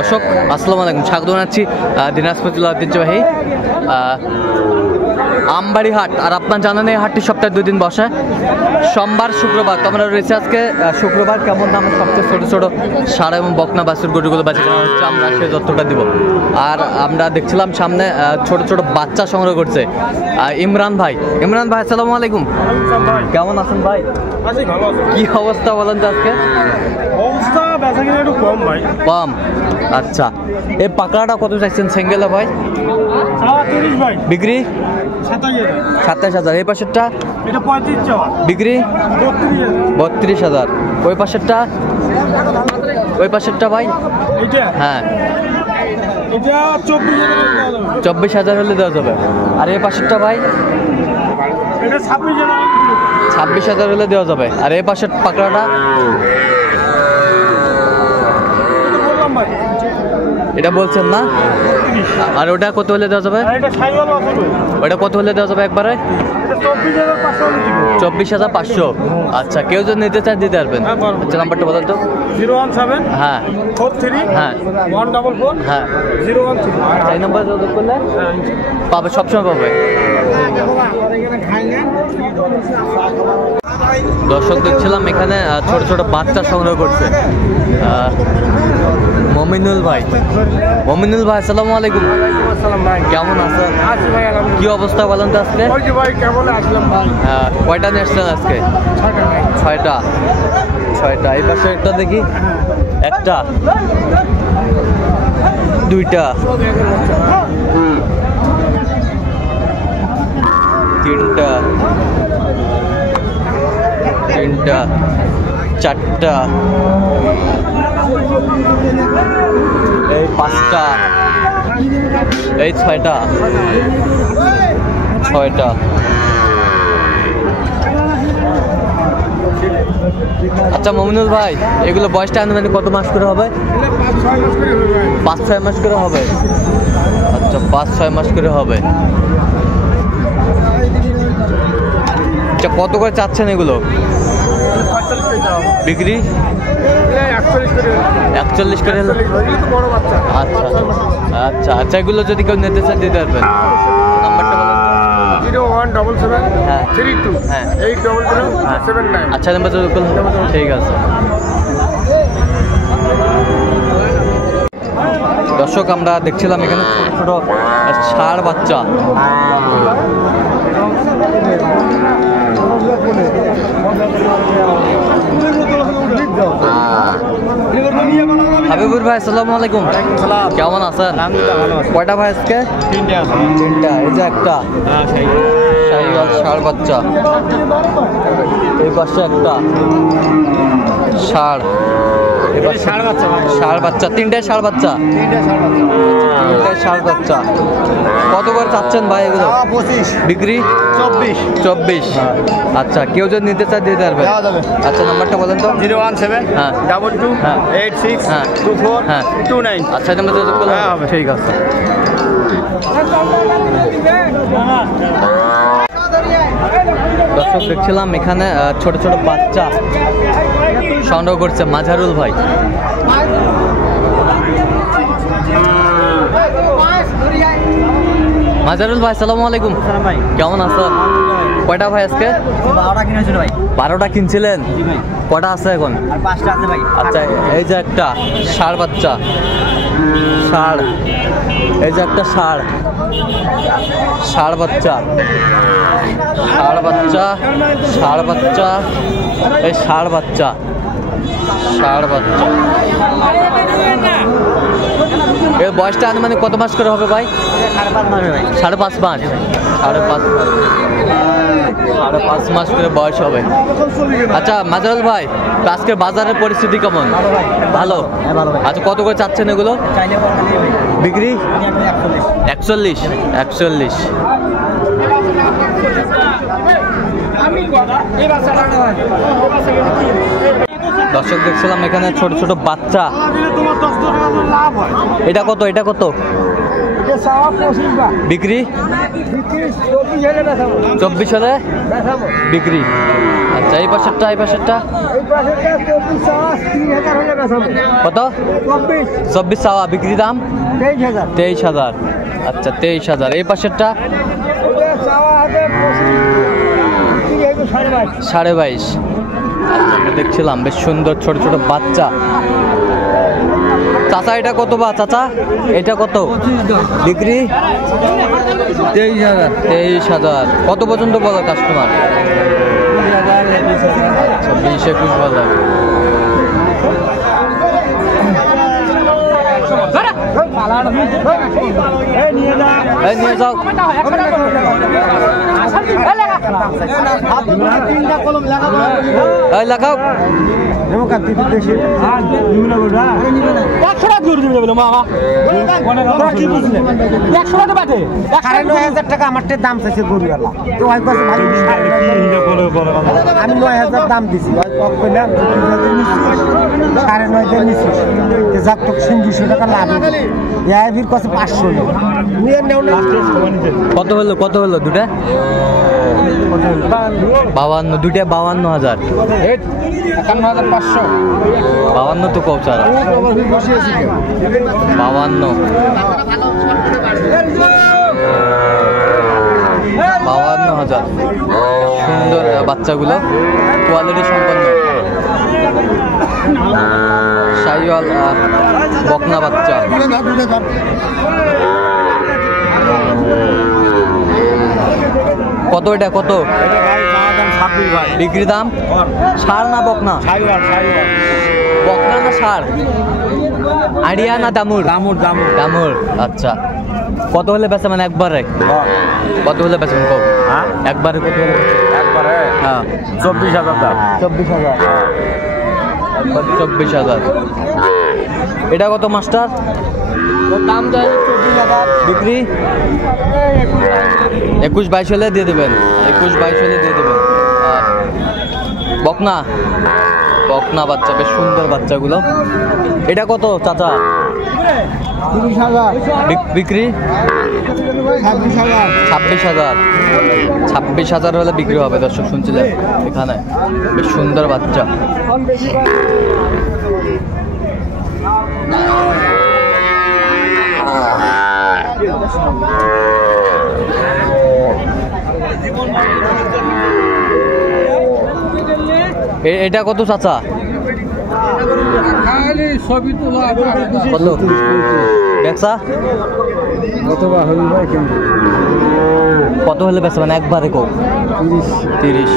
দর্শক আসসালামু আলাইকুম, স্বাগত জানাচ্ছি দিনাজপুর জেলা ঐতিহ্যবাহী আমবাড়ি হাট। আর আপনার জানেন এই হাটটি সপ্তাহে 2 দিন বসে, সোমবার শুক্রবার। তো আমরা রয়েছে আজকে শুক্রবার। কেমন দামের সবচেয়ে ছোটো ছোটো সার এবং বকনা বাছুর গরুগুলো বেঁচে কেনা হচ্ছে, আমরা সেই তথ্যটা দিব। আর আমরা দেখছিলাম সামনে ছোট ছোট বাচ্চা সংগ্রহ করছে ইমরান ভাই। ইমরান ভাই আসসালামু আলাইকুম, কেমন আছেন ভাই? কি অবস্থা বলেন তো আজকে? অবস্থা বেচা কিনা একটু কম ভাই। কম, আচ্ছা। এই পাকড়াটা কত চাইছেন সিঙ্গেলে ভাই? 30 ভাই। বিক্রি 27,000। এই পাশেরটা এটা 35 বিক্রি 32,000। ওই পাশেরটা ভাই এটা হ্যাঁ এটা 24,000 হলে দেওয়া যাবে। আর এই পাশেরটা ভাই এটা 26,000 হলে দেওয়া যাবে। আর এই পাশের পাকড়াটা বললাম ভাই, এটা বলছেন না? আর ওটা কত হলে দেওয়া যাবে? এটা সাইওয়াল আছে ভাই, ওটা কত হলে দেওয়া যাবে একবারে? এটা 24,500 24,500। আচ্ছা, কেউ যদি নিতে চায় দিতে পারবেন। আচ্ছা, নাম্বারটা বলেন তো। 017 হ্যাঁ 43 হ্যাঁ 144 হ্যাঁ 013। এই নাম্বার যোগাযোগ করলে পাবে, সবসময় পাবে। দর্শক দেখছিলাম এখানে ছোট ছোট বাচ্চা সংগ্রহ করছে মমিনুল ভাই। মমিনুল ভাই আসসালামু আলাইকুম। আসসালাম ভাই, কেমন আছেন? আছি ভাই কি অবস্থা বলেন তো আজকে? ওই যে ভাই কেমন আসলাম ভাই? কয়টা নিয়ে আসছেন আজকে? 6টা ভাই। 6টা। এই পাশে একটা দেখি, একটা, দুইটা, তিনটা, চারটা, এই 5টা, এই 6টা। আচ্ছা মমিনুল ভাই, এগুলো বয়সটা আনুমানিক কত মাস করে হবে? 5-6 মাস করে হবে। আচ্ছা, 5-6 মাস করে হবে। আচ্ছা, কত করে চাচ্ছেন এগুলো বিক্রি? 41 করে। আচ্ছা আচ্ছা আচ্ছা, এগুলো যদি কেউ নিতে চায় দিতে পারবেন। নাম্বারটা বলেন। 0177 হ্যাঁ 32 হ্যাঁ 800 79। আচ্ছা, নাম্বার যোগাযোগ করুন। ঠিক আছে। দর্শক আমরা দেখছিলাম এখানে ছোট ছোট ষাঁড় বাচ্চা। হাবিবুর ভাই আসসালামু আলাইকুম। কেমন আছেন? কয়টা ভাই আজকে? 3টা। এই যে একটা শাহিওয়াল ষাঁড় বাচ্চা, এই পাশে একটা ষাঁড়, ষাঁড় বাচ্চা, 3টায় ষাঁড় বাচ্চা। কত করে চাচ্ছেন ভাই এগুলো? 25 বিক্রি 24। আচ্ছা, কেউ যদি নিতে চায় দিতে পারবে। আচ্ছা, নাম্বারটা বলেন তো। 017 হ্যাঁ 22 হ্যাঁ 86 হ্যাঁ 24 হ্যাঁ 29। আচ্ছা, নাম্বার যোগাযোগ করলে হ্যাঁ, হবে। ঠিক আছে। দর্শক দেখছিলাম এখানে ছোট ছোট বাচ্চা সংগ্রহ করছে মাঝারুল ভাই। মাঝারুল ভাই আসসালামু আলাইকুম। ভাই কেমন আছেন? কয়টা ভাই আজকে? 12টা কিনেছিল ভাই। 12টা কিনছিলেন? কটা আছে এখন? আর 5টা আছে ভাই। আচ্ছা, এই যে একটা ষাঁড় বাচ্চা, ষাঁড়, এই যে একটা ষাঁড় বাচ্চা, এই ষাঁড় বাচ্চা। এর বয়সটা আনুমানিক কত মাস করে হবে ভাই? 5.5 মাস। 5.5 মাস করে বয়স হবে। আচ্ছা মাজারুল ভাই, আজকের বাজারের পরিস্থিতি কেমন? ভালো। আচ্ছা, কত করে চাচ্ছেন এগুলো বিক্রি? 41। দর্শক দেখছিলাম এখানে ছোট ছোট বাচ্চা। এটা কত? বিক্রি 24 হলে বিক্রি। আচ্ছা এই পাশেরটা কত? 24 চাওয়া, বিক্রি দাম 23,000। আচ্ছা 23,000। এই পাশেরটা 22.5। আচ্ছা দেখছিলাম বেশ সুন্দর ছোট ছোট বাচ্চা। চাচা এটা কত বা চাচা? এটা কত বিক্রি? 23,000। কত পর্যন্ত বলে কাস্টমার? 20-21 বলে। নিয়ে যাও। লাগাও। টাকা আমার দাম চাইছে গরুওয়ালা, তো আমি 9,000 দাম দিছি। 9.5 নিচ্ছি, যাক তো 200 টাকা লাভ। কাছে 500 কত হলো দুটা? 52। দুইটা 52,000। 51,500। 52 তো কম চারা। 52 52,000। সুন্দর বাচ্চাগুলো, কোয়ালিটি সম্পন্ন শাহিওয়াল বকনা বাচ্চা। কত এটা? কত বিক্রি দাম? ষাঁড় না বকনা? বকনা না ষাঁড়? আইডিয়া না দামুর? দামুর। আচ্ছা কত হলে বেচা মানে একবারে? কত হলে বেচবেন কম? একবারে কত হলে? একবারে হ্যাঁ 24,000 দাম। 24,000। 24,000। এটা কত মাস্টার? দাম যায় 24,000। বিক্রি 21-22 হলে দিয়ে দেবেন। 21-22 হলে দিয়ে দেবেন। বকনা বাচ্চা, বেশ সুন্দর বাচ্চাগুলো। এটা কত চাচা? 30,000। বিক্রি 26,000। 26,000 হলে বিক্রি হবে। দর্শক শুনছিলেন এখানে বেশ সুন্দর বাচ্চা। এটা কত চাচা? কত বেচা? কত হলে বেচা মানে একবারে কম? 30।